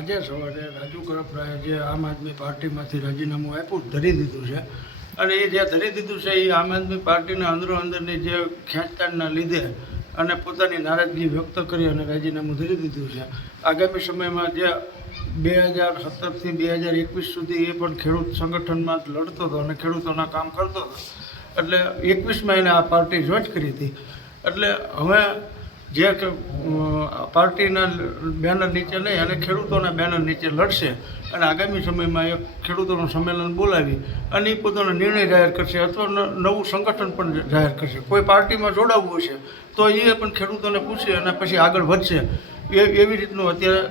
આજે સવારે રાજુ કરપરાએ જે આમ આદમી પાર્ટીમાંથી રાજીનામું આપ્યું ધરી દીધું છે અને એ જે ધરી દીધું છે એ આમ આદમી પાર્ટીના અંદરની જે ખેંચતાણના લીધે અને પોતાની નારાજગી વ્યક્ત કરી અને રાજીનામું ધરી દીધું છે. આગામી સમયમાં જે 2017થી 2021 સુધી એ પણ ખેડૂત સંગઠનમાં લડતો હતો અને ખેડૂતોના કામ કરતો હતો. એટલે 21માં એને આ પાર્ટી જોઈન કરી હતી. એટલે હવે જે પાર્ટીના બેનર નીચે નહીં અને ખેડૂતોના બેનર નીચે લડશે અને આગામી સમયમાં એક ખેડૂતોનું સંમેલન બોલાવી અને એ પોતાનો નિર્ણય જાહેર કરશે અથવા નવું સંગઠન પણ જાહેર કરશે. કોઈ પાર્ટીમાં જોડાવવું હશે તો એ પણ ખેડૂતોને પૂછે અને પછી આગળ વધશે. એવી રીતનું અત્યારે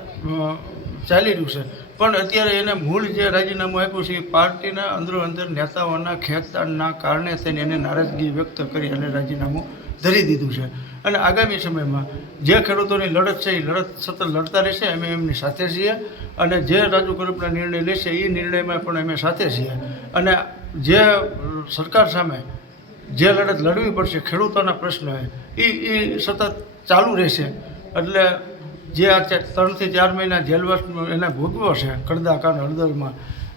ચાલી રહ્યું છે. પણ અત્યારે એને મૂળ જે રાજીનામું આપ્યું છે એ પાર્ટીના અંદર નેતાઓના ખેંચતાણના કારણે થઈને એને નારાજગી વ્યક્ત કરી અને રાજીનામું ધરી દીધું છે. અને આગામી સમયમાં જે ખેડૂતોની લડત છે એ લડત સતત લડતા રહેશે. અમે એમની સાથે છીએ અને જે રાજુ કરપરા નિર્ણય લેશે એ નિર્ણયમાં પણ અમે સાથે છીએ. અને જે સરકાર સામે જે લડત લડવી પડશે ખેડૂતોના પ્રશ્નો એ સતત ચાલુ રહેશે. એટલે જે આ 3 થી 4 મહિના જેલવાસ એને ભોગવ્યો છે કડદાકા હળદરમાં.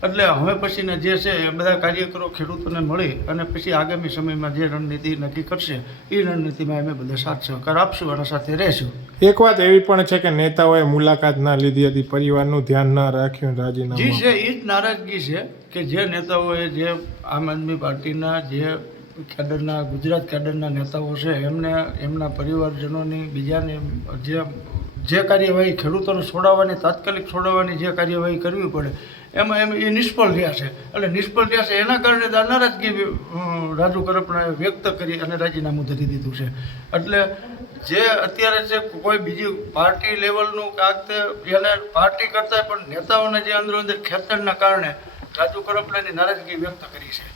એટલે હવે પછીના જે છે એ બધા કાર્યકરો ખેડૂતોને મળી અને પછી આગામી સમયમાં જે રણનીતિ નક્કી કરશે એ રણનીતિમાં અમે બધા સાથ સહકાર આપશું અને સાથે રહેશું. એક વાત એવી પણ છે કે નેતાઓએ મુલાકાત ના લીધી હતી, પરિવારનું ધ્યાન ના રાખ્યું રાજીનામું. જી છે એ જ નારાજગી છે કે જે નેતાઓએ જે આમ આદમી પાર્ટીના જે કેડરના ગુજરાત કેડરના નેતાઓ છે એમને એમના પરિવારજનોની બીજાને જે કાર્યવાહી ખેડૂતોને છોડાવવાની તાત્કાલિક છોડાવવાની જે કાર્યવાહી કરવી પડે એમાં એ નિષ્ફળ રહ્યા છે. એટલે નિષ્ફળ રહ્યા છે એના કારણે નારાજગી રાજુ કરપરાએ વ્યક્ત કરી અને રાજીનામું ધરી દીધું છે. એટલે જે અત્યારે છે કોઈ બીજી પાર્ટી લેવલનું કાંક એને પાર્ટી કરતાં પણ નેતાઓને જે અંદર ખેંચતાણના કારણે રાજુ કરપરાની નારાજગી વ્યક્ત કરી છે.